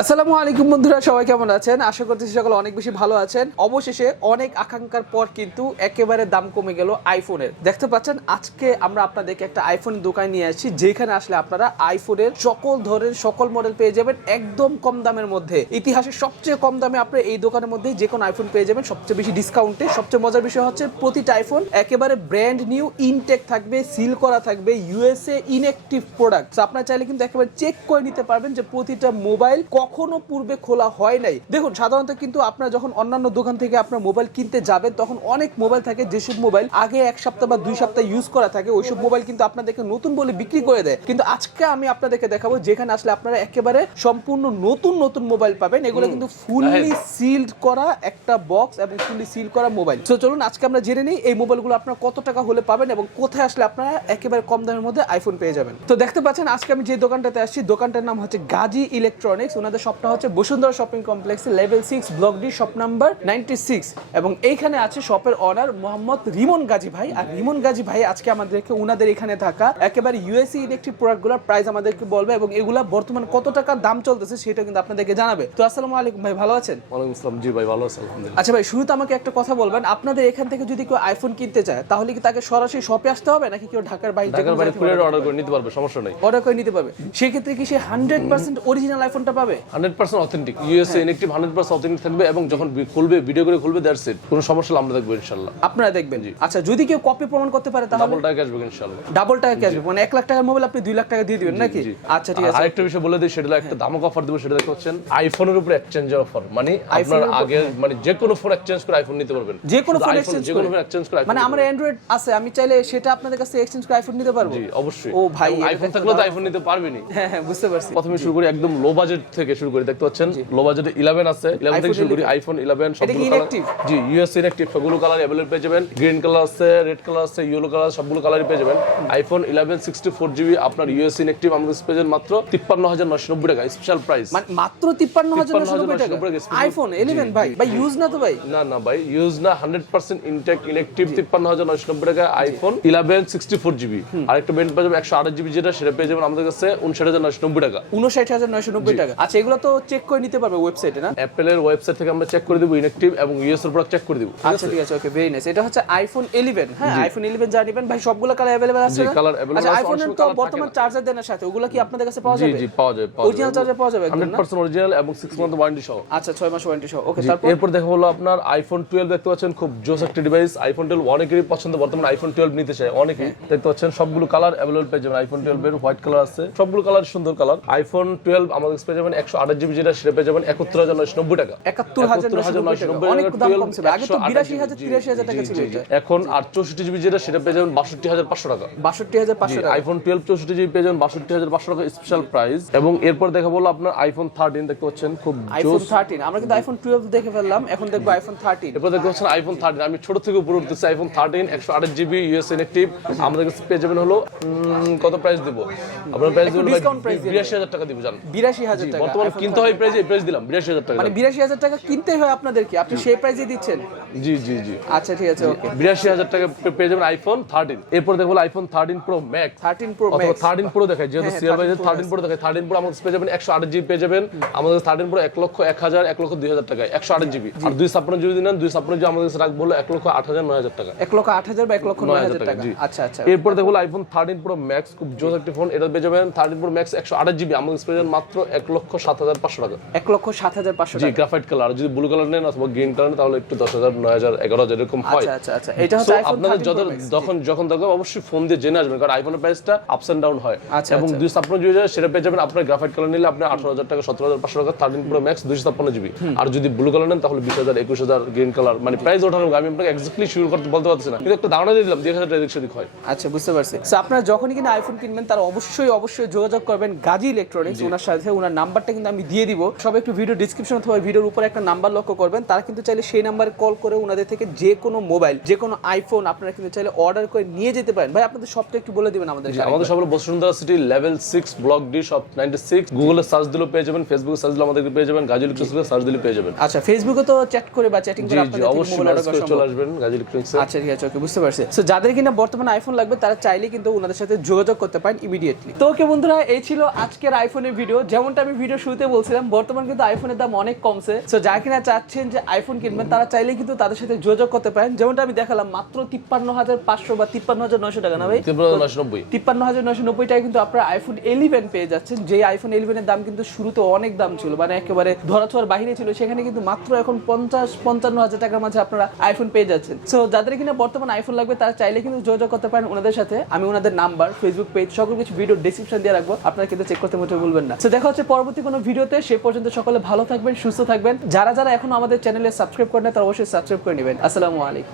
আসসালামু আলাইকুম বন্ধুরা, সবাই কেমন আছেন? আশা করতেছি সকলে অনেক বেশি ভালো আছেন। অবশেষে অনেক আকাঙ্ক্ষার পর কিন্তু একেবারে দাম কমে গেল আইফোনের। দেখতে পাচ্ছেন আজকে আমরা আপনাদেরকে একটা আইফোনের দোকান নিয়ে আসছি, যেখানে আসলে আপনারা আইফোনের সকল ধরনের সকল মডেল পেয়ে যাবেন একদম কম দামের মধ্যে। ইতিহাসে সবচেয়ে কম দামে আপনারা এই দোকানের মধ্যে যে কোনো আইফোন পেয়ে যাবেন, সবচেয়ে বেশি ডিসকাউন্টে। সবচেয়ে মজার বিষয় হচ্ছে প্রতিটা আইফোন একেবারে ব্র্যান্ড নিউ, ইনটেক থাকবে, সিল করা থাকবে, ইউএসএ ইনঅ্যাক্টিভ প্রোডাক্ট। আপনারা চাইলে কিন্তু একেবারে চেক করে নিতে পারবেন যে প্রতিটা মোবাইল কখনো পূর্বে খোলা হয় নাই। দেখুন, সাধারণত কিন্তু আপনারা যখন অন্যান্য দোকান থেকে আপনার মোবাইল কিনতে যাবেন, তখন অনেক মোবাইল থাকে যেসব মোবাইল আগে এক সপ্তাহ বা 2 সপ্তাহ ইউজ করা থাকে, ওইসব মোবাইল কিন্তু আপনাদেরকে নতুন বলে বিক্রি করে দেয়। কিন্তু আজকে আমি আপনাদেরকে দেখাবো যেখানে আসলে আপনারা একেবারে সম্পূর্ণ নতুন নতুন মোবাইল পাবেন। এগুলো কিন্তু ফুললি সিলড করা একটা বক্স এবং ফুললি সিল করা মোবাইল। তো চলুন আজকে আমরা জেনে নিই এই মোবাইলগুলো আপনারা কত টাকা হলে পাবেন এবং কোথায় আসলে আপনারা একেবারে কম দামের মধ্যে আইফোন পেয়ে যাবেন। তো দেখতে পাচ্ছেন আজকে আমি যে দোকানটাতে আসছি, দোকানটার নাম হচ্ছে গাজী ইলেকট্রনিক্স। ওনাদের শপটা হচ্ছে বসুন্ধরা শপিং কমপ্লেক্সে level 6 block D, shop number 96। এবং এইখানে আছে শপের অনার মোহাম্মদ রিমন গাজী ভাই। আর রিমন গাজী ভাই আজকে আমাদেরকে ওনাদের এখানে থাকা একেবারে ইউএসএ ইলেকট্রিক প্রোডাক্টগুলোর প্রাইস আমাদেরকে বলবে এবং এগুলা বর্তমান কত টাকা দাম চলতেছে সেটা কিন্তু আপনাদেরকে জানাবে। তো আসসালামু আলাইকুম ভাই, ভালো আছেন? ওয়ালাইকুম আসসালাম। জি ভাই, ভালো আছি আলহামদুলিল্লাহ। আচ্ছা ভাই, শুরুতে আমাকে একটা কথা বলবেন, আপনাদের এখান থেকে যদি কেউ আইফোন কিনতে চায় তাহলে কি তাকে সরাসরি শপে আসতে হবে নাকি কেউ ঢাকার বাইরে কুরিয়ার অর্ডার করে নিতে পারবে? সমস্যা নেই, অর্ডার করে নিতে পারবে। সেই ক্ষেত্রে কি সে 100% অরিজিনাল আইফোনটা পাবে? 100% অথেন্টিক, ইউএসএ ইনঅ্যাক্টিভ 100% অথেন্টিক থাকবে এবং যখন খুলবে ভিডিও করে খুলবে, দ্যাটস ইট। কোনো সমস্যা আমরা দেখব ইনশাআল্লাহ। আপনারা দেখবেন? আচ্ছা, যদি কেউ কপি প্রমাণ করতে পারে তাহলে ডাবল টাকা আসবে ইনশাআল্লাহ। ডাবল টাকা আসবে, মানে 1 লাখ টাকার মোবাইল আপনি 2 লাখ টাকা দিয়ে দিবেন নাকি? আচ্ছা ঠিক আছে। আরেকটা বিষয় বলে দিই, সেটা একটা ধামাকা অফার দেব। সেটা দেখতে পাচ্ছেন আইফোনের উপরে এক্সচেঞ্জের অফার। মানে আপনার আগে মানে যে কোনো ফোন এক্সচেঞ্জ করে আইফোন নিতে পারবেন। যে কোনো ফোন এক্সচেঞ্জ করে মানে আমার অ্যান্ড্রয়েড আছে, আমি চাইলে সেটা আপনাদের কাছে এক্সচেঞ্জ করে আইফোন নিতে পারবো? জি অবশ্যই। ও ভাই, আইফোন থাকলে তো আইফোন নিতে পারবেনই। হ্যাঁ বুঝতে পারছি। প্রথমে শুরু করি একদম লো বাজেট থেকে শুরু করি। দেখতে পাচ্ছেন লো বাজেটে 11 আছে, 11 থেকে শুরু করি। আইফোন 11 সবগুলো কালার, জি ইউএস ইনঅ্যাক্টিভ সবগুলো কালার अवेलेबल পেয়ে যাবেন। গ্রিন কালার আছে, রেড কালার আছে, ইয়েলো কালার, সবগুলো কালারই পেয়ে যাবেন। আইফোন 11 64GB আপনার ইউএস ইনঅ্যাক্টিভ আমাদের পেয়ে যাবেন মাত্র 53990 টাকা স্পেশাল প্রাইস। মানে মাত্র 53990 টাকা আইফোন 11 ভাই ইউজ না তো ভাই? না ভাই, ইউজ না, 100% ইনটেক ইনঅ্যাক্টিভ 53990 টাকা আইফোন 11 64GB। আরেকটা ব্যান্ড পেয়ে যাবেন 128GB, যেটা সেটা পেয়ে যাবেন আমাদের কাছে 59990 টাকা। 59990 টাকা। আচ্ছা, এগুলো তো চেক করে নিতে পারবে ওয়েবসাইটে না? অ্যাপলের ওয়েবসাইট থেকে আমরা চেক করে দেব ইনঅ্যাক্টিভ এবং ইউএস এর প্রোডাক্ট চেক করে দেব। আচ্ছা ঠিক আছে, ওকে, ভেরি নাইস। এটা হচ্ছে আইফোন 11। হ্যাঁ, আইফোন 11 যা নিবেন ভাই সবগুলো কালার अवेलेबल আছে না? কালার अवेलेबल আছে। আচ্ছা, আইফোনের তো বর্তমান চার্জার দেনের সাথে ওগুলো কি আপনাদের কাছে পাওয়া যাবে? জি পাওয়া যাবে। অরিজিনাল চার্জার পাওয়া যাবে একদম না? 100% অরিজিনাল এবং 6 মান্থ ওয়ারেন্টি সহ। আচ্ছা, 6 মাস ওয়ারেন্টি সহ। ওকে, তারপর এরপর দেখা হলো আপনার আইফোন 12। দেখতে পাচ্ছেন খুব জোস একটা ডিভাইস। আইফোন 12 অনেকেরই পছন্দ, বর্তমানে আইফোন 12 নিতে চায় অনেকেই। দেখতে পাচ্ছেন সবগুলো কালার अवेलेबल পেয়ে যাবেন। আইফোন 12 এর হোয়াইট কালার আছে, সবগুলো কালার সুন্দর কালার। আইফোন 12 আমাদের কাছে পেয়ে যাবেন 128GB, যেটা সেটা পেয়ে যাবেন 71990 টাকা। 71990 অনেক দাম কমছে। আগে তো 82000 83000 টাকা ছিল এটা। এখন 64GB, যেটা সেটা পেয়ে যাবেন 62500 টাকা। 62500 টাকা। আইফোন 12 64GB পেয়ে যাবেন 62500 টাকা স্পেশাল প্রাইস। এবং এরপর দেখা বলো আপনার আইফোন 13। দেখতে পাচ্ছেন খুব আইফোন 13। আমরা কিন্তু আইফোন 12 দেখে ফেললাম, এখন দেখবো আইফোন 13। এরপর দেখতে পাচ্ছেন আইফোন 13। আমি ছোট থেকে উপরে উঠতেছি। আইফোন 13 128GB ইউএস ইনঅ্যাক্টিভ আমাদের কাছে পেয়ে যাবেন হলো কত প্রাইস দেব? আপনার প্রাইস দেব 82000 টাকা দিব জান। 82000 টাকা বর্তমানে কিনতে হয়, প্রাইস দিলাম 82000 টাকা। মানে 82000 টাকা কিনতে হয় আপনাদেরকে, আপনি সেই প্রাইসে দিচ্ছেন? জি। আচ্ছা ঠিক আছে, ওকে। 82000 টাকা পেয়ে যাবেন আইফোন 13। এরপর দেখবো আইফোন 13 প্রো ম্যাক্স। 13 প্রো অথবা 13 প্রো দেখায়, যেহেতু সিএল ভাই 13 প্রো দেখায়। 13 প্রো আমাদের পেয়ে যাবেন 128GB পেয়ে যাবেন আমাদের 13 প্রো 1,01,000 1,02,000 টাকায় 128GB। আর 256GB নেন, 256GB আমাদের কাছে রাখবো হলো 1,08,000 টাকা। 1,08,000 বা 1,09,000 টাকা। আচ্ছা। এরপর দেখবো আইফোন 13 প্রো ম্যাক্স, খুব জোস একটা ফোন। এটা পেয়ে যাবেন 13 প্রো ম্যাক্স 128GB আমাদের কাছে পেয়ে যাবেন মাত্র 1,07,500 টাকা। 1,07,500 জি, গ্রাফাইট কালার। যদি ব্লু কালার নেন অথবা গ্রিন কালার তাহলে একটু 10,000 9,000 11,000 এরকম হয়। আচ্ছা। এটা হচ্ছে আইফোন আপনাদের যখন দরকার অবশ্যই ফোন দিয়ে জেনে আসবেন, কারণ আইফোনের প্রাইসটা আপস এন্ড ডাউন হয়। এবং 256GB সেটা পেয়ে যাবেন আপনার গ্রাফাইট কালার নিলে আপনি 18,000 টাকা 17,500 টাকা 13 প্রো ম্যাক্স 256GB। আর যদি ব্লু কালার নেন তাহলে 20,000 21,000 গ্রিন কালার। মানে প্রাইস ওঠানো আমি আপনাকে এক্স্যাক্টলি শুরু করতে বলতে পারছি না, কিন্তু একটা ধারণা দিয়ে দিলাম 1000 টাকা এদিক হয়। আচ্ছা, বুঝতে পারছি। সো আপনারা যখনই কিনা আইফোন কিনবেন তারা অবশ্যই যোগাযোগ করবেন গাজী ইলেকট্রনিক্স। ওনার সাথে ওনার নাম্বারটা কিন্তু আমি দিয়ে দিব। সব একটু ভিডিও ডেসক্রিপশন অথবা ভিডিওর উপরে একটা নাম্বার লক্ষ্য করবেন। তারা কিন্তু চাইলে সেই নাম্বারে কল করে ওনাদের থেকে যে কোনো মোবাইল, যে কোনো আইফোন আপনারা কিন্তু চাইলে অর্ডার করে নিয়ে যেতে পারেন। ভাই আপনাদের শপটা একটু বলে দিবেন আমাদের। আমাদের শপ হলো Bashundhara city level 6 block D, shop 96। গুগলে সার্চ দিলেও পেয়ে যাবেন, ফেসবুকে সার্চ দিলে আমাদেরকে পেয়ে যাবেন, গাজী ইলেকট্রনিক্সে সার্চ দিলে পেয়ে যাবেন। আচ্ছা, ফেসবুকে তো চ্যাট করে বা চ্যাটিং করে আপনাদের অবশ্যই চলে আসবেন গাজী ইলেকট্রনিক্সে। আচ্ছা ঠিক আছে, ওকে, বুঝতে পারছি। সো যাদের কিনা বর্তমানে আইফোন লাগবে তারা চাইলে কিন্তু ওনাদের সাথে যোগাযোগ করতে পারেন ইমিডিয়েটলি। তো ওকে বন্ধুরা, এই ছিল আজকের আইফোনের ভিডিও। যেমনটা আমি ভিডিও শুরুতে বলছিলাম বর্তমান কিন্তু আইফোনের দাম অনেক কমছে। সো যারা কিনা চাচ্ছেন যে আইফোন কিনবেন তারা চাইলে কিন্তু তাদের সাথে যোগাযোগ করতে পারেন। যেমনটা আমি দেখালাম মাত্র 53,500 বা 53,900 টাকা না ভাই, 53,990 টাকা কিন্তু আপনারা আইফোন 11 পেয়ে যাচ্ছেন। যে আইফোন 11 এর দাম কিন্তু শুরুতে অনেক দাম ছিল, মানে একেবারে ধরাছোঁয়ার বাহিরে ছিল, সেখানে কিন্তু মাত্র এখন 50-55 টাকার মাঝে আপনারা আইফোন পেয়ে যাচ্ছেন। সো যাদের কিনা বর্তমান আইফোন লাগবে তারা চাইলে কিন্তু যোগাযোগ করতে পারেন ওনাদের সাথে। আমি ওনাদের নাম্বার, ফেসবুক পেজ, সকল কিছু ভিডিও ডেসক্রিপশন দিয়ে রাখবো, আপনারা কিন্তু চেক করতে মোটেও ভুলবেন না। সো দেখা হচ্ছে পরবর্তী কোনো ভিডিওতে। সে পর্যন্ত সকলে ভালো থাকবেন, সুস্থ থাকবেন। যারা যারা এখনো আমাদের চ্যানেলে সাবস্ক্রাইব করেন তারা অবশ্যই সাবস্ক্রাইব করে নেবেন। আসসালামু আলাইকুম।